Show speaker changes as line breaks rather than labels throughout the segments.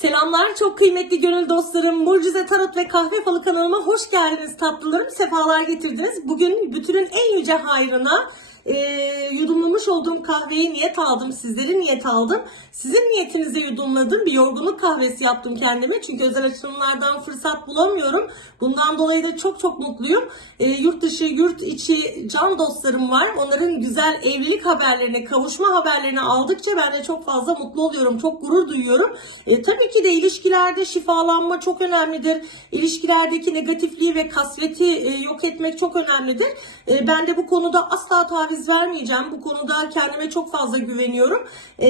Selamlar çok kıymetli gönül dostlarım. Mucize Tarot ve Kahve Falı kanalıma hoş geldiniz tatlılarım. Sefalar getirdiniz. Bugün bütünün en yüce hayrına e, yudumlamış olduğum kahveyi niyet aldım. Sizlerin niyet aldım. Sizin niyetinize yudumladım. Bir yorgunluk kahvesi yaptım kendime. Çünkü özel açılımlardan fırsat bulamıyorum. Bundan dolayı da çok çok mutluyum. E, yurt dışı, yurt içi can dostlarım var. Onların güzel evlilik haberlerini, kavuşma haberlerini aldıkça ben de çok fazla mutlu oluyorum. Çok gurur duyuyorum. E, tabii ki de ilişkilerde şifalanma çok önemlidir. İlişkilerdeki negatifliği ve kasveti e, yok etmek çok önemlidir. E, ben de bu konuda asla taviz vermeyeceğim. Bu konuda kendime çok fazla güveniyorum. E,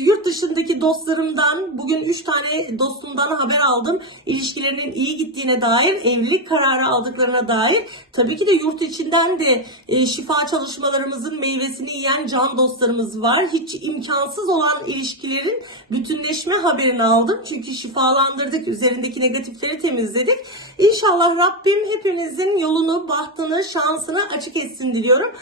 yurt dışındaki dostlarımdan bugün 3 tane dostumdan haber aldım. İlişkilerinin iyi gittiğine dair, evlilik kararı aldıklarına dair. Tabii ki de yurt içinden de e, şifa çalışmalarımızın meyvesini yiyen can dostlarımız var. Hiç imkansız olan ilişkilerin bütünleşme haberini aldım. Çünkü şifalandırdık, üzerindeki negatifleri temizledik. İnşallah Rabbim hepinizin yolunu, bahtını, şansını açık etsin diliyorum.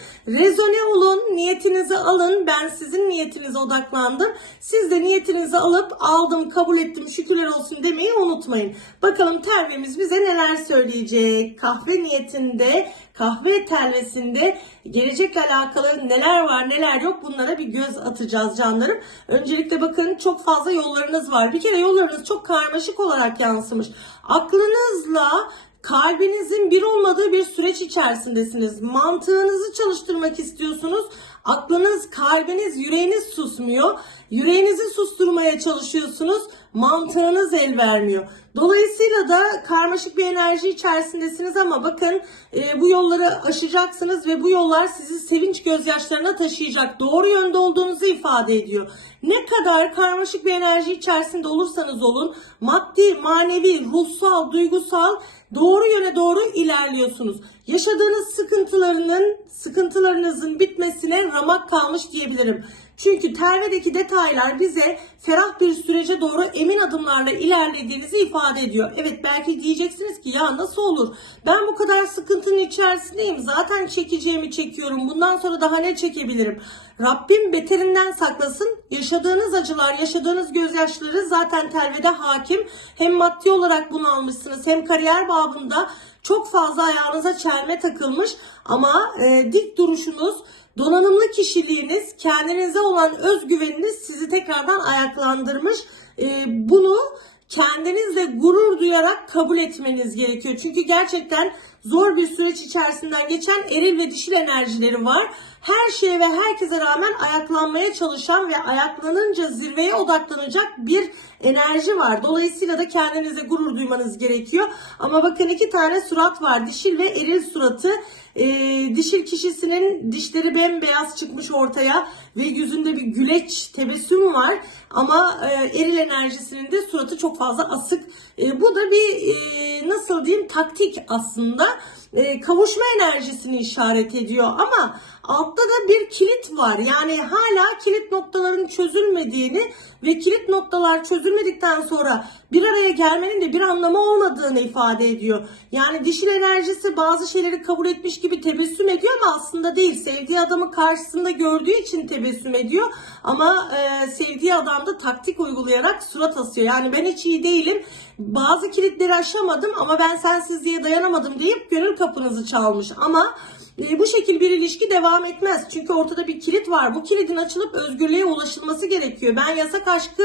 Rezone olun, niyetinizi alın. Ben sizin niyetinize odaklandım. Siz de niyetinizi alıp aldım, kabul ettim, şükürler olsun demeyi unutmayın. Bakalım tervemiz bize neler söyleyecek? Kahve niyetinde, kahve telvesinde gelecekle alakalı neler var neler yok bunlara bir göz atacağız canlarım. Öncelikle bakın çok fazla yollarınız var. Bir kere yollarınız çok karmaşık olarak yansımış. Aklınızla kalbinizin bir olmadığı bir süreç içerisindesiniz. Mantığınızı çalıştırmak istiyorsunuz. Aklınız, kalbiniz, yüreğiniz susmuyor. Yüreğinizi susturmaya çalışıyorsunuz. Mantığınız el vermiyor. Dolayısıyla da karmaşık bir enerji içerisindesiniz ama bakın e, bu yolları aşacaksınız ve bu yollar sizi sevinç gözyaşlarına taşıyacak. Doğru yönde olduğunuzu ifade ediyor. Ne kadar karmaşık bir enerji içerisinde olursanız olun maddi, manevi, ruhsal, duygusal doğru yöne doğru ilerliyorsunuz. Yaşadığınız sıkıntılarının, sıkıntılarınızın bitmesine ramak kalmış diyebilirim. Çünkü tervedeki detaylar bize ferah bir sürece doğru emin adımlarla ilerlediğinizi ifade ediyor. Evet belki diyeceksiniz ki ya nasıl olur? Ben bu kadar sıkıntının içerisindeyim. Zaten çekeceğimi çekiyorum. Bundan sonra daha ne çekebilirim? Rabbim beterinden saklasın. Yaşadığınız acılar, yaşadığınız gözyaşları zaten tervede hakim. Hem maddi olarak bunu almışsınız hem kariyer babında çok fazla ayağınıza çelme takılmış ama e, dik duruşunuz, donanımlı kişiliğiniz, kendinize olan özgüveniniz sizi tekrardan ayaklandırmış. E, bunu kendinizle gurur duyarak kabul etmeniz gerekiyor. Çünkü gerçekten zor bir süreç içerisinden geçen eril ve dişil enerjileri var. Her şeye ve herkese rağmen ayaklanmaya çalışan ve ayaklanınca zirveye odaklanacak bir enerji var. Dolayısıyla da kendinize gurur duymanız gerekiyor. Ama bakın iki tane surat var. Dişil ve eril suratı. Ee, dişil kişisinin dişleri bembeyaz çıkmış ortaya ve yüzünde bir güleç tebessüm var. Ama e, eril enerjisinin de suratı çok fazla asık. E, bu da bir e, nasıl diyeyim taktik aslında. E, kavuşma enerjisini işaret ediyor ama altta da bir kilit var. Yani hala kilit noktaların çözülmediğini ve kilit noktalar çözülmedikten sonra bir araya gelmenin de bir anlamı olmadığını ifade ediyor. Yani dişil enerjisi bazı şeyleri kabul etmiş gibi tebessüm ediyor ama aslında değil. Sevdiği adamı karşısında gördüğü için tebessüm ediyor. Ama e, sevdiği adam da taktik uygulayarak surat asıyor. Yani ben hiç iyi değilim. Bazı kilitleri aşamadım ama ben sensizliğe dayanamadım deyip gönül kapınızı çalmış. Ama e, bu şekil bir ilişki devam etmez. Çünkü ortada bir kilit var. Bu kilidin açılıp özgürlüğe ulaşılması gerekiyor. Ben yasak aşkı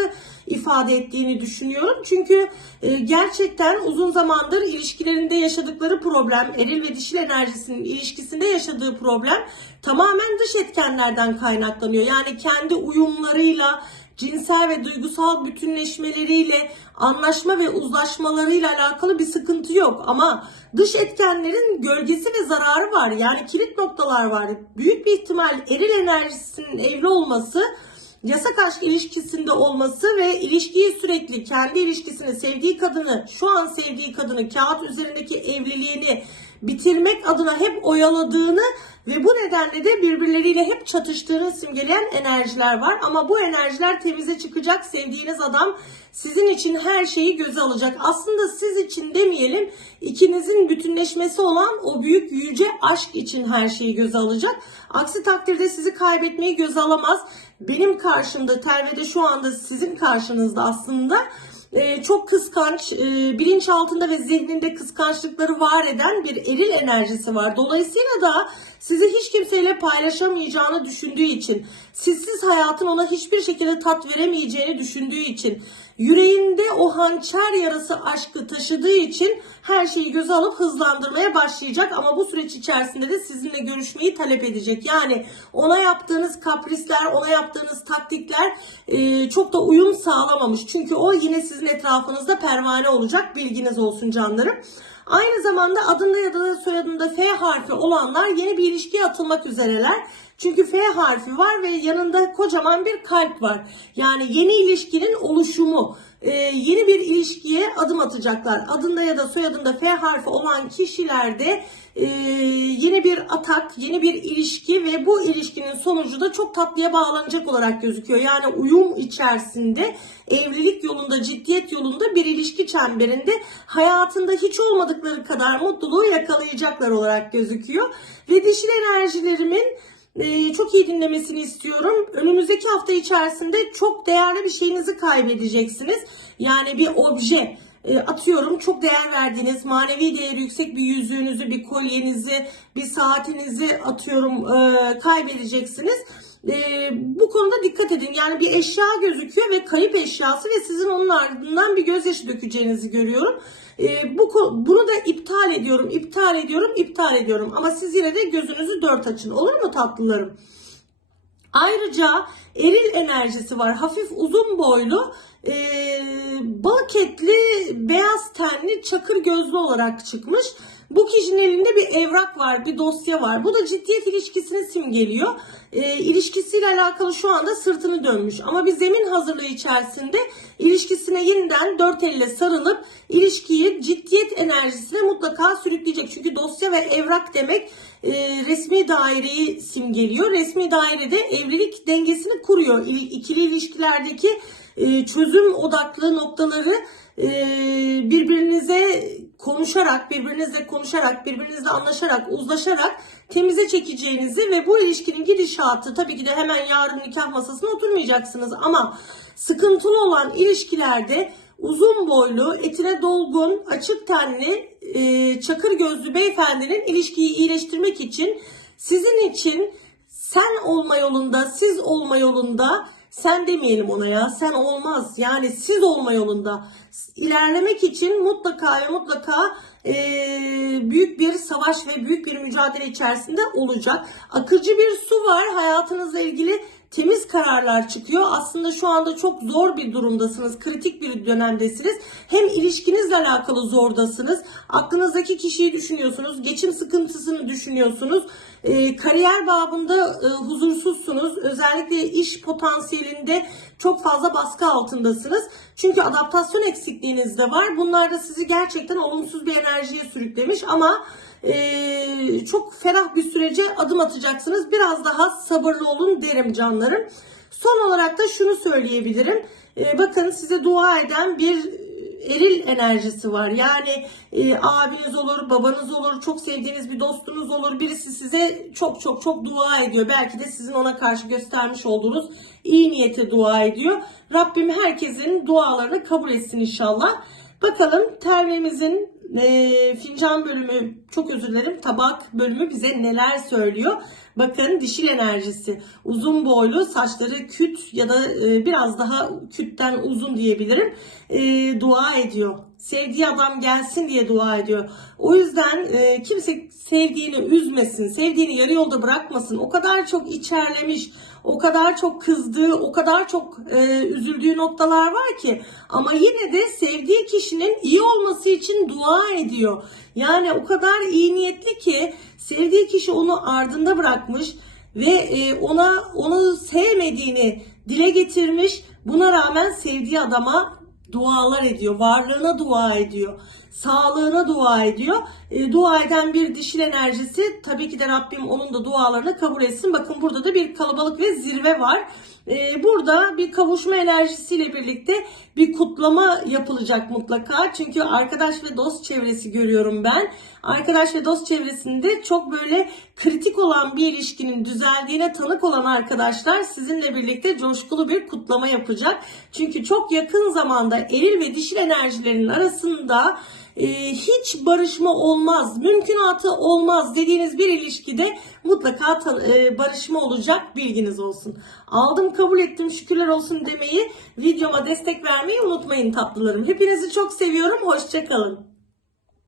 ifade ettiğini düşünüyorum. Çünkü e, gerçekten uzun zamandır ilişkilerinde yaşadıkları problem, eril ve dişil enerjisinin ilişkisinde yaşadığı problem tamamen dış etkenlerden kaynaklanıyor. Yani kendi uyumlarıyla, cinsel ve duygusal bütünleşmeleriyle, anlaşma ve uzlaşmalarıyla alakalı bir sıkıntı yok. Ama dış etkenlerin gölgesi ve zararı var. Yani kilit noktalar var. Büyük bir ihtimal eril enerjisinin evli olması yasak aşk ilişkisinde olması ve ilişkiyi sürekli kendi ilişkisini sevdiği kadını şu an sevdiği kadını kağıt üzerindeki evliliğini bitirmek adına hep oyaladığını ve bu nedenle de birbirleriyle hep çatıştığını simgeleyen enerjiler var. Ama bu enerjiler temize çıkacak. Sevdiğiniz adam sizin için her şeyi göze alacak. Aslında siz için demeyelim, ikinizin bütünleşmesi olan o büyük yüce aşk için her şeyi göze alacak. Aksi takdirde sizi kaybetmeyi göze alamaz. Benim karşımda Terve'de şu anda sizin karşınızda aslında e, çok kıskanç, e, bilinç altında ve zihninde kıskançlıkları var eden bir eril enerjisi var. Dolayısıyla da sizi hiç kimseyle paylaşamayacağını düşündüğü için, sizsiz hayatın ona hiçbir şekilde tat veremeyeceğini düşündüğü için, yüreğinde o hançer yarası aşkı taşıdığı için her şeyi göze alıp hızlandırmaya başlayacak ama bu süreç içerisinde de sizinle görüşmeyi talep edecek. Yani ona yaptığınız kaprisler, ona yaptığınız taktikler e, çok da uyum sağlamamış. Çünkü o yine sizin etrafınızda pervane olacak. Bilginiz olsun canlarım. Aynı zamanda adında ya da soyadında F harfi olanlar yeni bir ilişkiye atılmak üzereler. Çünkü F harfi var ve yanında kocaman bir kalp var. Yani yeni ilişkinin oluşumu, e, yeni bir ilişkiye adım atacaklar. Adında ya da soyadında F harfi olan kişilerde e, yeni bir atak, yeni bir ilişki ve bu ilişkinin sonucu da çok tatlıya bağlanacak olarak gözüküyor. Yani uyum içerisinde evlilik yolunda, ciddiyet yolunda bir ilişki çemberinde hayatında hiç olmadıkları kadar mutluluğu yakalayacaklar olarak gözüküyor. Ve dişil enerjilerimin e, çok iyi dinlemesini istiyorum. Önümüzdeki hafta içerisinde çok değerli bir şeyinizi kaybedeceksiniz. Yani bir obje e, atıyorum çok değer verdiğiniz manevi değeri yüksek bir yüzüğünüzü, bir kolyenizi, bir saatinizi atıyorum e, kaybedeceksiniz. E, bu konuda dikkat edin. Yani bir eşya gözüküyor ve kayıp eşyası ve sizin onun ardından bir gözyaşı dökeceğinizi görüyorum. E, bu bunu da iptal ediyorum, iptal ediyorum, iptal ediyorum. Ama siz yine de gözünüzü dört açın. Olur mu tatlılarım? Ayrıca eril enerjisi var. Hafif uzun boylu, e, balık etli, beyaz tenli, çakır gözlü olarak çıkmış. Bu kişinin elinde bir evrak var, bir dosya var. Bu da ciddiyet ilişkisini simgeliyor. E, ilişkisiyle alakalı şu anda sırtını dönmüş. Ama bir zemin hazırlığı içerisinde ilişkisine yeniden dört elle sarılıp ilişkiyi ciddiyet enerjisine mutlaka sürükleyecek. Çünkü dosya ve evrak demek e, resmi daireyi simgeliyor. Resmi dairede evlilik dengesini kuruyor. İl- İkili ilişkilerdeki e, çözüm odaklı noktaları birbirinize konuşarak, birbirinizle konuşarak, birbirinizle anlaşarak, uzlaşarak temize çekeceğinizi ve bu ilişkinin gidişatı tabii ki de hemen yarın nikah masasına oturmayacaksınız. Ama sıkıntılı olan ilişkilerde uzun boylu, etine dolgun, açık tenli, e, çakır gözlü beyefendinin ilişkiyi iyileştirmek için sizin için sen olma yolunda, siz olma yolunda, sen demeyelim ona ya, sen olmaz. Yani siz olma yolunda ilerlemek için mutlaka ve mutlaka e, büyük bir savaş ve büyük bir mücadele içerisinde olacak. Akıcı bir su var hayatınızla ilgili temiz kararlar çıkıyor. Aslında şu anda çok zor bir durumdasınız. Kritik bir dönemdesiniz. Hem ilişkinizle alakalı zordasınız. Aklınızdaki kişiyi düşünüyorsunuz. Geçim sıkıntısını düşünüyorsunuz. Ee, kariyer babında e, huzursuzsunuz. Özellikle iş potansiyelinde çok fazla baskı altındasınız. Çünkü adaptasyon eksikliğiniz de var. Bunlar da sizi gerçekten olumsuz bir enerjiye sürüklemiş ama ee, çok ferah bir sürece adım atacaksınız. Biraz daha sabırlı olun derim canlarım. Son olarak da şunu söyleyebilirim. Ee, bakın size dua eden bir eril enerjisi var. Yani e, abiniz olur, babanız olur, çok sevdiğiniz bir dostunuz olur. Birisi size çok çok çok dua ediyor. Belki de sizin ona karşı göstermiş olduğunuz iyi niyete dua ediyor. Rabbim herkesin dualarını kabul etsin inşallah. Bakalım termimizin e, fincan bölümü çok özür dilerim tabak bölümü bize neler söylüyor. Bakın dişil enerjisi uzun boylu saçları küt ya da e, biraz daha kütten uzun diyebilirim e, dua ediyor. Sevdiği adam gelsin diye dua ediyor. O yüzden e, kimse sevdiğini üzmesin, sevdiğini yarı yolda bırakmasın. O kadar çok içerlemiş, o kadar çok kızdığı, o kadar çok e, üzüldüğü noktalar var ki ama yine de sevdiği kişinin iyi olması için dua ediyor. Yani o kadar iyi niyetli ki sevdiği kişi onu ardında bırakmış ve e, ona onu sevmediğini dile getirmiş. Buna rağmen sevdiği adama dualar ediyor, varlığına dua ediyor. sağlığına dua ediyor. E, dua eden bir dişil enerjisi tabii ki de Rabbim onun da dualarını kabul etsin. Bakın burada da bir kalabalık ve zirve var. E, burada bir kavuşma enerjisiyle birlikte bir kutlama yapılacak mutlaka. Çünkü arkadaş ve dost çevresi görüyorum ben. Arkadaş ve dost çevresinde çok böyle kritik olan bir ilişkinin düzeldiğine tanık olan arkadaşlar sizinle birlikte coşkulu bir kutlama yapacak. Çünkü çok yakın zamanda eril ve dişil enerjilerin arasında e, hiç barışma olmaz, mümkünatı olmaz dediğiniz bir ilişkide mutlaka e, barışma olacak bilginiz olsun. Aldım kabul ettim şükürler olsun demeyi, videoma destek vermeyi unutmayın tatlılarım. Hepinizi çok seviyorum, hoşçakalın.